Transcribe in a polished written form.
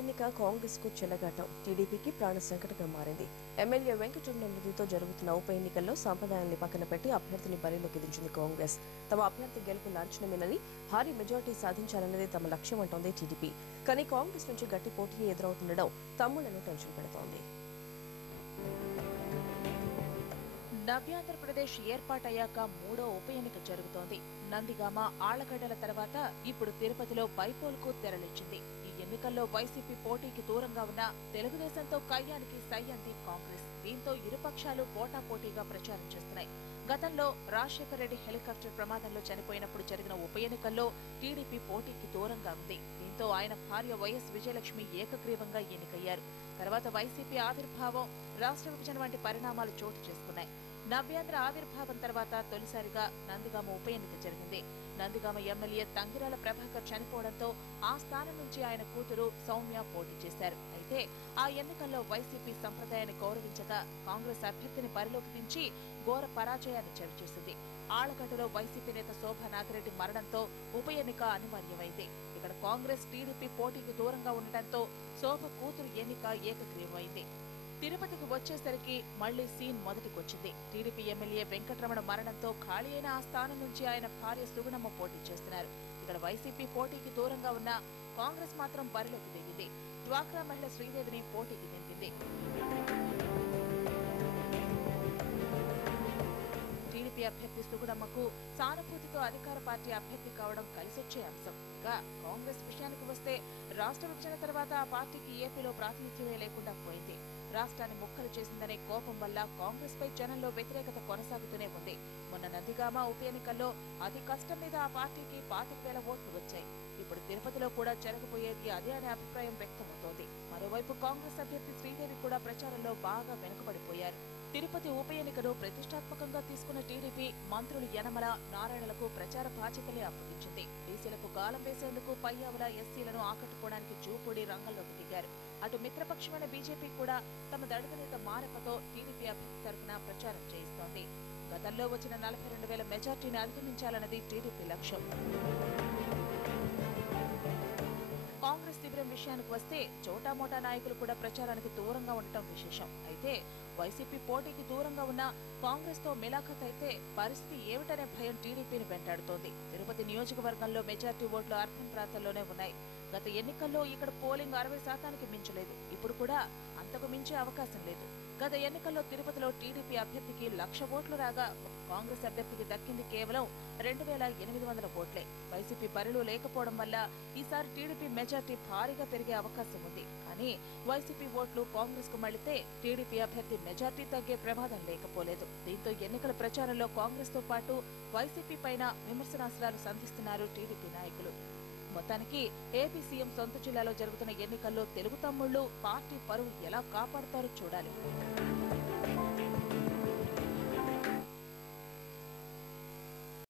ఎన్నిక కాంగ్రెస్ కు చెలగాటం, టీడీపీకి ప్రాణ సంకటంగా మారింది. ఎమ్మెల్యే వెంకటరమణరెడ్డితో జరుగుతున్న ఉప ఎన్నికల్లో సంప్రదాయాన్ని పక్కన పెట్టి అభ్యర్థిని బరిలోకి దించింది కాంగ్రెస్. తమ అభ్యర్థి గెలుపు లాంఛనమేనని, భారీ మెజార్టీ సాధించాలన్నదే తమ లక్ష్యం అంటోంది టీడీపీ. కానీ కాంగ్రెస్ నుంచి గట్టి పోటీ ఎదురవుతుండడం తమ్ముళ్లను టెన్షన్ పెడుతోంది. నవ్యాంధ్రప్రదేశ్ ఏర్పాటయ్యాక మూడో ఉప ఎన్నిక జరుగుతోంది. నందిగామ, ఆళ్లగడ్డల తర్వాత ఇప్పుడు తిరుపతిలో బైపోల్కు తెరలిచ్చింది. ఈ ఎన్నికల్లో వైసీపీ పోటీకి దూరంగా ఉన్న తెలుగుదేశంతో కయ్యానికి సై అంది కాంగ్రెస్. దీంతో ఇరుపక్షాలు పోటాపోటీగా ప్రచారం చేస్తున్నాయి. గతంలో రాజశేఖర రెడ్డి హెలికాప్టర్ ప్రమాదంలో చనిపోయినప్పుడు జరిగిన ఉప ఎన్నికల్లో టీడీపీ పోటీకి దూరంగా ఉంది. దీంతో ఆయన భార్య వైఎస్ విజయలక్ష్మి ఏకగ్రీవంగా ఎన్నికయ్యారు. తర్వాత వైసీపీ ఆవిర్భావం, రాష్ట్ర విభజన వంటి పరిణామాలు చోటు చేసుకున్నాయి. నవ్యాంధ్ర ఆవిర్భావం తర్వాత తొలిసారిగా నందిగామ ఉప ఎన్నిక జరిగింది. నందిగామ ఎమ్మెల్యే తంగిరాల ప్రభాకర్ చనిపోవడంతో ఆ స్థానం నుంచి ఆయన కూతురు సౌమ్య పోటీ చేశారు. అయితే ఆ ఎన్నికల్లో వైసీపీ సంప్రదాయాన్ని గౌరవించగా కాంగ్రెస్ అభ్యర్థిని బరిలోకి దించి ఘోర పరాజయాన్ని చవిచూసింది. ఆళ్లగడ్డలో వైసీపీ నేత శోభా నాగిరెడ్డి మరణంతో ఉప ఎన్నిక అనివార్యమైంది. ఇక్కడ కాంగ్రెస్, టీడీపీ పోటీకి దూరంగా ఉండటంతో శోభ కూతురు ఎన్నిక ఏకగ్రీవమైంది. తిరుపతికి వచ్చేసరికి మళ్లీ సీన్ మొదటికొచ్చింది. టీడీపీ ఎమ్మెల్యే వెంకటరమణ మరణంతో ఖాళీ అయిన ఆ స్థానం నుంచి ఆయన భార్య సుగుణమ్మ పోటీ చేస్తున్నారు. ఇక్కడ వైసీపీ పోటీకి దూరంగా ఉన్న కాంగ్రెస్ మాత్రం బరిలోకి దిగింది. డ్వాక్రా మహిళ శ్రీదేవిని పోటీకి దింపింది. టీడీపీ అభ్యర్థి సుగుణమ్మకు సానుభూతితో అధికార పార్టీ అభ్యర్థి కావడం కలిసొచ్చే అంశం. ఇక కాంగ్రెస్ విషయానికి వస్తే రాష్ట్ర విభజన తర్వాత ఆ పార్టీకి ఏపీలో ప్రాతినిధ్యమే లేకుండా పోయింది. రాష్ట్రాన్ని ముక్కలు చేసిందనే కోపం వల్ల కాంగ్రెస్ పై జనంలో వ్యతిరేకత కొనసాగుతూనే ఉంది. మొన్న నందిగామ ఉప ఎన్నికల్లో అతి కష్టం మీద ఆ పార్టీకి 25,000 ఓట్లు వచ్చాయి. ఇప్పుడు తిరుపతిలో కూడా జరగబోయేది అదే అనే అభిప్రాయం వ్యక్తమవుతోంది. మరోవైపు కాంగ్రెస్ అభ్యర్థి శ్రీదేవి కూడా ప్రచారంలో బాగా వెనుకబడిపోయారు. తిరుపతి ఉప ఎన్నికను ప్రతిష్టాత్మకంగా తీసుకున్న టీడీపీ మంత్రులు యనమల, నారాయణలకు ప్రచార బాధ్యతలే అప్పగించింది. బీసీలకు గాలం వేసేందుకు పయ్యావుల, ఎస్సీలను ఆకట్టుకోవడానికి జూపూడి రంగంలోకి దిగారు. అటు మిత్రపక్షమైన బీజేపీ కూడా తమ దళిత మారకతో టీడీపీ అభ్యర్థి తరఫున ప్రచారం చేయిస్తోంది. గతంలో వచ్చిన 42,000 మెజార్టీని అధిగమించాలన్నది టీడీపీ లక్ష్యం. కాంగ్రెస్ శిబిరం విషయానికి వస్తే చోటామోటా నాయకులు కూడా ప్రచారానికి దూరంగా ఉండటం విశేషం. అయితే వైసీపీ పోటీకి దూరంగా ఉన్న కాంగ్రెస్ తో మిలాఖత్ అయితే పరిస్థితి ఏమిటనే భయం టీడీపీని వెంటాడుతోంది. తిరుపతి నియోజకవర్గంలో మెజార్టీ ఓట్లు అర్థం ప్రాంతాల్లోనే ఉన్నాయి. గత ఎన్నికల్లో ఇక్కడ పోలింగ్ 60%కి మించలేదు. ఇప్పుడు కూడా అంతకు మించే అవకాశం లేదు. గత ఎన్నికల్లో తిరుపతిలో టీడీపీ అభ్యర్థికి 1,00,000 ఓట్లు రాగా కాంగ్రెస్ అభ్యర్థికి దక్కింది కేవలం 2,800 ఓట్లే. వైసీపీ బరిలో లేకపోవడం వల్ల ఈసారి టీడీపీ మెజార్టీ భారీగా పెరిగే అవకాశం ఉంది. కానీ వైసీపీ ఓట్లు కాంగ్రెస్ కు మళ్లితే టీడీపీ అభ్యర్థి మెజార్టీ తగ్గే ప్రమాదం లేకపోలేదు. దీంతో ఎన్నికల ప్రచారంలో కాంగ్రెస్ తో పాటు వైసీపీ పైన విమర్శనాస్త్రాలు సంధిస్తున్నారు టీడీపీ నాయకులు. మొత్తానికి ఏపీ సీఎం సొంత జిల్లాలో జరుగుతున్న ఎన్నికల్లో తెలుగు తమ్ముళ్లు పార్టీ పరువు ఎలా కాపాడతారో చూడాలి.